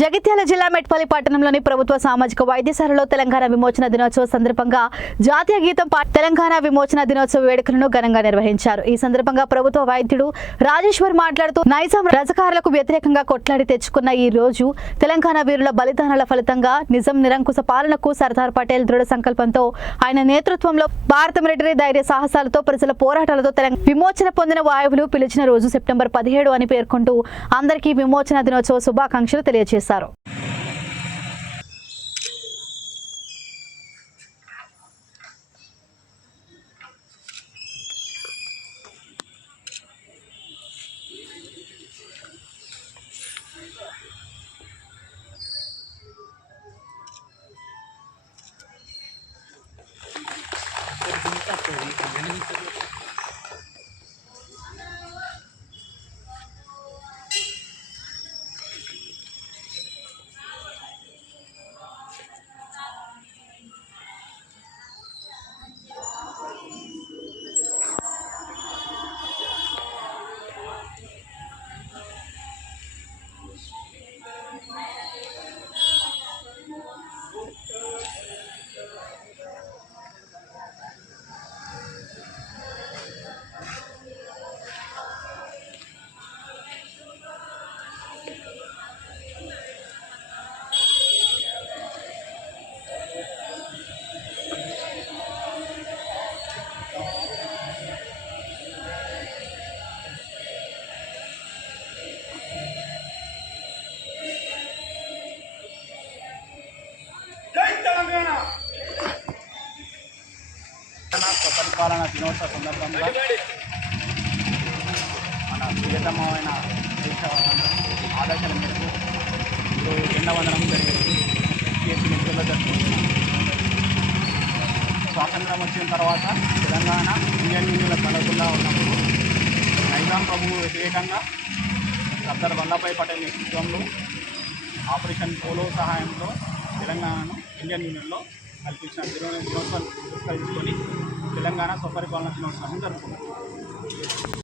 జగిత్యాల జిల్లా మెట్పల్లి పట్టణంలోని ప్రభుత్వ సామాజిక వైద్యశాలలో తెలంగాణ విమోచన దినోత్సవ సందర్భంగా జాతీయ గీతం తెలంగాణ విమోచన దినోత్సవ వేడుకలను ఘనంగా నిర్వహించారు। ఈ సందర్భంగా ప్రభుత్వ వైద్యుడు రాజేశ్వర్ మాట్లాడుతూ నైజాం రజకారులకు వ్యతిరేకంగా కొట్లాడి తెచ్చుకున్న ఈ రోజు తెలంగాణ వీరుల బలిదానాల ఫలితంగా నిజాం నిరంకుశ పాలనకు సర్దార్ పటేల్ దృఢ సంకల్పంతో ఆయన నేతృత్వంలో భారత మిలిటరీ ధైర్య సాహసాలతో ప్రజల పోరాటాలతో తెలంగాణ విమోచన పొందిన వాయువులు పిలిచిన రోజు సెప్టెంబర్ 17 అని పేర్కొంటూ అందరికీ విమోచన దినోత్సవ శుభాకాంక్షలు తెలియజేశారు। పరిపాలన దినోత్సవ సందర్భంగా మన ప్రియతమైన దేశ ఆదర్శాల మేరకు ఈరోజు జెండా వందనం జరిగింది। నిధుల్లో జరుపుకుంటున్నాం। స్వాతంత్రం వచ్చిన తర్వాత తెలంగాణ ఇండియన్ యూనియన్లో కలగకుండా ఉన్నప్పుడు నైజాం ప్రభువు వ్యతిరేకంగా సర్దార్ వల్లభాయ్ పటేల్ నేతృత్వంలో ఆపరేషన్ పోలో సహాయంతో తెలంగాణను ఇండియన్ యూనియన్లో కల్పించిన దినోత్సవాన్ని పురస్కరించుకొని తెలంగాణ స్వపరిపాలన దినోత్సవాన్ని జరుపుకుంటాం।